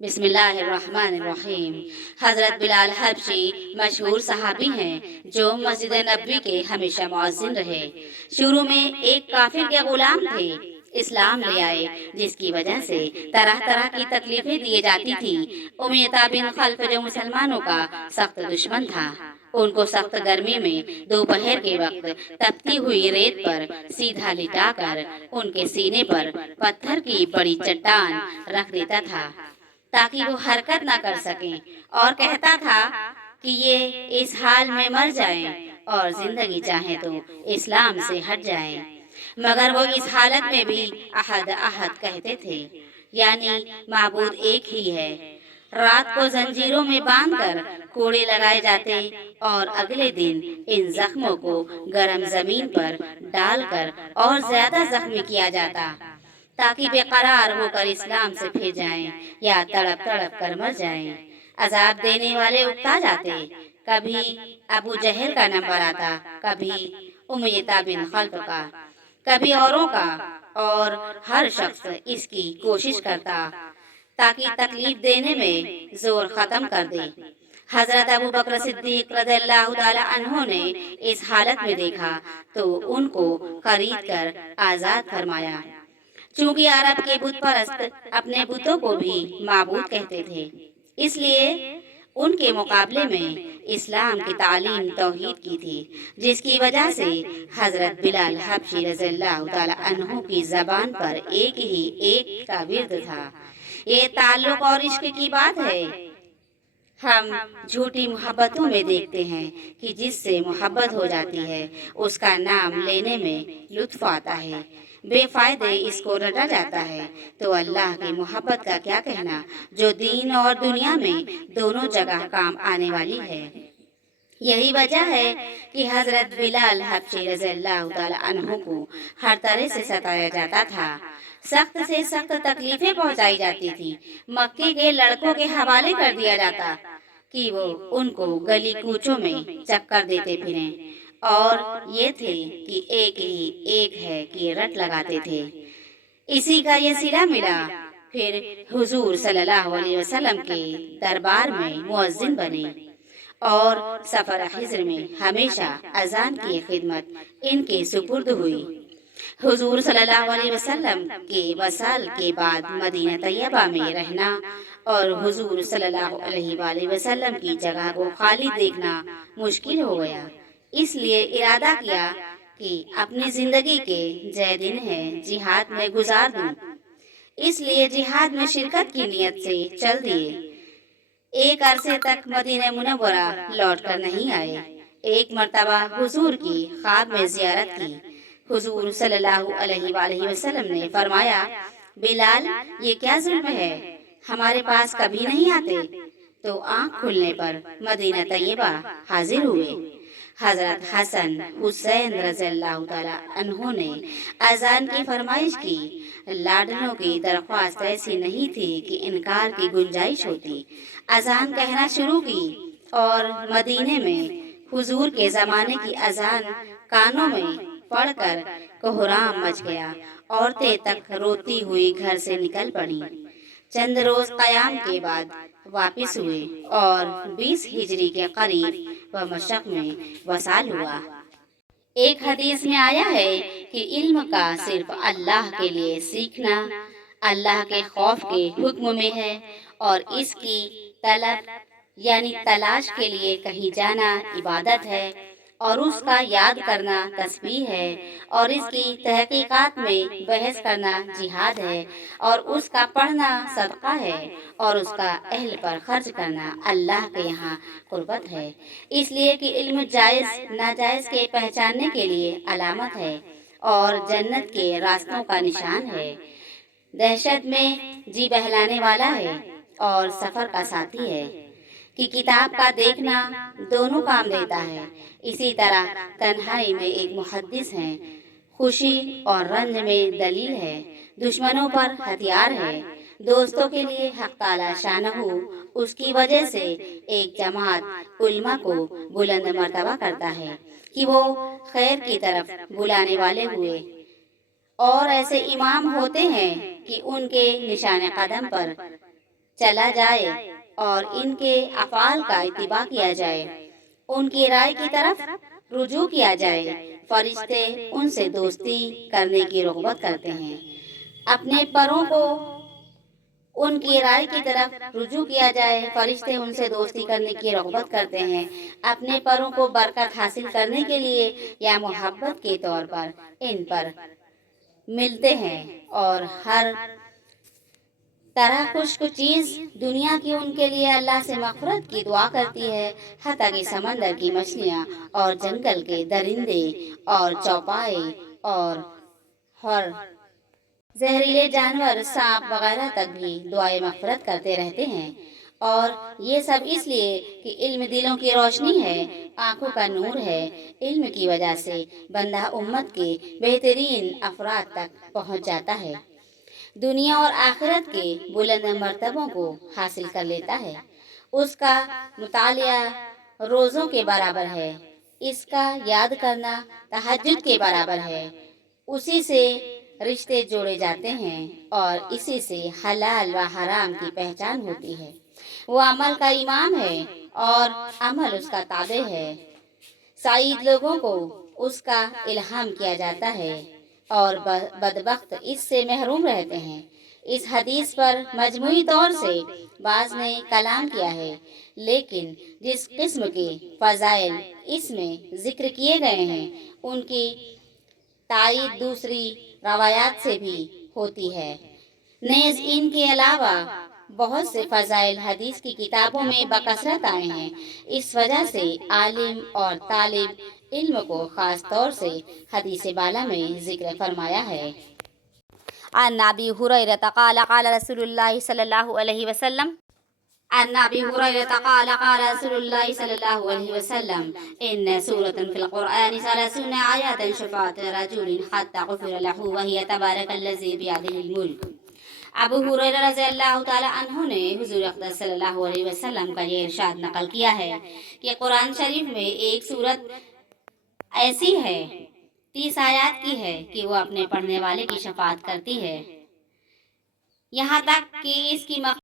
بسم اللہ الرحمن الرحیم۔ حضرت بلال حبشی مشہور صحابی ہیں جو مسجد نبوی کے ہمیشہ مؤذن رہے۔ شروع میں ایک کافر کے غلام تھے، اسلام لے آئے جس کی وجہ سے طرح طرح کی تکلیفیں دیے جاتی تھیں۔ امیہ بن خلف جو مسلمانوں کا سخت دشمن تھا، ان کو سخت گرمی میں دوپہر کے وقت تپتی ہوئی ریت پر سیدھا لٹا کر ان کے سینے پر پتھر کی بڑی چٹان رکھ دیتا تھا تاکہ وہ حرکت نہ کر سکیں، اور کہتا تھا کہ یہ اس حال میں مر جائیں اور زندگی چاہیں تو اسلام سے ہٹ جائیں۔ مگر وہ اس حالت میں بھی احد احد کہتے تھے، یعنی معبود ایک ہی ہے۔ رات کو زنجیروں میں باندھ کر کوڑے لگائے جاتے اور اگلے دن ان زخموں کو گرم زمین پر ڈال کر اور زیادہ زخمی کیا جاتا تاکہ بے قرار ہو کر اسلام سے پھر جائیں یا تڑپ تڑپ کر مر جائیں۔ عذاب دینے والے اکتا جاتے، کبھی ابو جہل کا نمبر آتا، کبھی امیہ بن خلف کا، کبھی اوروں کا، اور ہر شخص اس کی کوشش کرتا تاکہ تکلیف دینے میں زور ختم کر دے۔ حضرت ابو بکر صدیق رضی اللہ تعالی عنہ نے اس حالت میں دیکھا تو ان کو خرید کر آزاد فرمایا۔ چونکہ عرب کے بت پرست اپنے بتوں کو بھی معبود کہتے تھے، اس لیے ان کے مقابلے میں اسلام کی تعلیم توحید کی تھی، جس کی وجہ سے حضرت بلال حبشی رضی اللہ تعالی عنہ کی زبان پر ایک ہی ایک کا ورد تھا۔ یہ تعلق اور عشق کی بات ہے۔ ہم جھوٹی محبتوں میں دیکھتے ہیں کہ جس سے محبت ہو جاتی ہے اس کا نام لینے میں لطف آتا ہے، بے فائدے اس کو رٹا جاتا ہے، تو اللہ کی محبت کا کیا کہنا جو دین اور دنیا میں دونوں جگہ کام آنے والی ہے۔ یہی وجہ ہے کہ حضرت بلال حبشی رضی اللہ تعالی عنہ کو ہر طرح سے ستایا جاتا تھا، سخت سے سخت تکلیفیں پہنچائی جاتی تھی، مکے کے لڑکوں کے حوالے کر دیا جاتا کہ وہ ان کو گلی کوچوں میں چکر دیتے پھریں، اور یہ تھے کہ ایک ہی ایک ہے کہ رٹ لگاتے تھے۔ اسی کا یہ صلہ ملا، پھر حضور صلی اللہ علیہ وسلم کے دربار میں مؤذن بنے، اور سفر حضر میں ہمیشہ اذان کی خدمت ان کے سپرد ہوئی۔ حضور صلی اللہ علیہ وسلم کے وصال کے بعد مدینہ طیبہ میں رہنا اور حضور صلی اللہ علیہ وآلہ وسلم کی جگہ کو خالی دیکھنا مشکل ہو گیا، اس لیے ارادہ کیا کہ اپنی زندگی کے جو دن ہے جہاد میں گزار دوں۔ اس لیے جہاد میں شرکت کی نیت سے چل دیے۔ ایک عرصے تک مدینہ منورہ لوٹ کر نہیں آئے۔ ایک مرتبہ حضور کی خواب میں زیارت کی۔ حضور صلی اللہ علیہ وآلہ وسلم نے فرمایا، بلال یہ کیا ظلم ہے، ہمارے پاس کبھی نہیں آتے؟ تو آنکھ کھلنے پر مدینہ طیبہ حاضر ہوئے۔ حضرت حسن حسین رضی اللہ تعالی عنہ نے اذان کی فرمائش کی۔ لاڈلوں کی درخواست ایسی نہیں تھی کہ انکار کی گنجائش ہوتی۔ اذان کہنا شروع کی اور مدینے میں حضور کے زمانے کی اذان کانوں میں پڑھ کر کوہرام مچ گیا۔ عورتیں تک روتی ہوئی گھر سے نکل پڑیں۔ چند روز قیام کے بعد واپس ہوئے اور 20 ہجری کے قریب و مشرق میں وصال ہوا۔ ایک حدیث میں آیا ہے کہ علم کا صرف اللہ کے لیے سیکھنا اللہ کے خوف کے حکم میں ہے، اور اس کی طلب یعنی تلاش کے لیے کہیں جانا عبادت ہے، اور اس کا یاد کرنا تسبیح ہے، اور اس کی تحقیقات میں بحث کرنا جہاد ہے، اور اس کا پڑھنا صدقہ ہے، اور اس کا اہل پر خرچ کرنا اللہ کے یہاں قربت ہے، اس لیے کہ علم جائز ناجائز کے پہچاننے کے لیے علامت ہے اور جنت کے راستوں کا نشان ہے، دہشت میں جی بہلانے والا ہے اور سفر کا ساتھی ہے، کہ کتاب کا دیکھنا دونوں کام دیتا ہے۔ اسی طرح تنہائی میں ایک محدث ہے، خوشی اور رنج میں دلیل ہے، دشمنوں پر ہتھیار ہے، دوستوں کے لیے حق تعالی شانہ اس کی وجہ سے ایک جماعت علماء کو بلند مرتبہ کرتا ہے کہ وہ خیر کی طرف بلانے والے ہوئے، اور ایسے امام ہوتے ہیں کہ ان کے نشان قدم پر چلا جائے اور ان کے افعال کا اتباع کیا جائے، ان کی رائے کی طرف رجوع کیا جائے۔ فرشتے ان سے دوستی کرنے کی رغبت کرتے ہیں۔ اپنے پروں کو ان کی رائے کی طرف رجوع کیا جائے، فرشتے ان سے دوستی کرنے کی رغبت کرتے ہیں۔ اپنے پروں کو برکت حاصل کرنے کے لیے یا محبت کے طور پر ان پر ملتے ہیں اور ہر طرح خشک چیز دنیا کی ان کے لیے اللہ سے مغفرت کی دعا کرتی ہے، حتیٰ کہ سمندر کی مچھلیاں اور جنگل کے درندے اور چوپائے اور ہر زہریلے جانور، سانپ وغیرہ تک بھی دعائے مغفرت کرتے رہتے ہیں۔ اور یہ سب اس لیے کہ علم دلوں کی روشنی ہے، آنکھوں کا نور ہے۔ علم کی وجہ سے بندہ امت کے بہترین افراد تک پہنچ جاتا ہے، دنیا اور آخرت کے بلند مرتبوں کو حاصل کر لیتا ہے۔ اس کا مطالعہ روزوں کے برابر ہے، اس کا یاد کرنا تہجد کے برابر ہے۔ اسی سے رشتے جوڑے جاتے ہیں اور اسی سے حلال و حرام کی پہچان ہوتی ہے۔ وہ عمل کا امام ہے اور عمل اس کا تابع ہے۔ سعید لوگوں کو اس کا الہام کیا جاتا ہے اور بدبخت اس سے محروم رہتے ہیں۔ اس حدیث پر مجموعی طور سے بعض نے کلام کیا ہے، لیکن جس قسم کے فضائل اس میں ذکر کیے گئے ہیں ان کی تائید دوسری روایات سے بھی ہوتی ہے۔ نیز ان کے علاوہ بہت سے فضائل حدیث کی کتابوں میں بکثرت آئے ہیں۔ اس وجہ سے عالم اور طالب علم کو خاص طور سے حدیث بالا میں ذکر فرمایا ہے۔ عن ابی ہریرہ قال قال رسول اللہ صلی اللہ علیہ وسلم عن ابی ہریرہ قال قال رسول اللہ صلی اللہ علیہ وسلم ان سورۃ فی القرآن 30 آیات شفاعۃ رجل حتی غفر له وهي تبارک الذی بیدہ الملک۔ ابو ہریرہ رضی اللہ تعالی عنہ نے حضور اقدس صلی اللہ علیہ وسلم کا یہ ارشاد نقل کیا ہے کہ قرآن شریف میں ایک سورت ایسی ہے 30 آیات کی ہے کہ وہ اپنے پڑھنے والے کی شفاعت کرتی ہے، یہاں تک کہ اس کی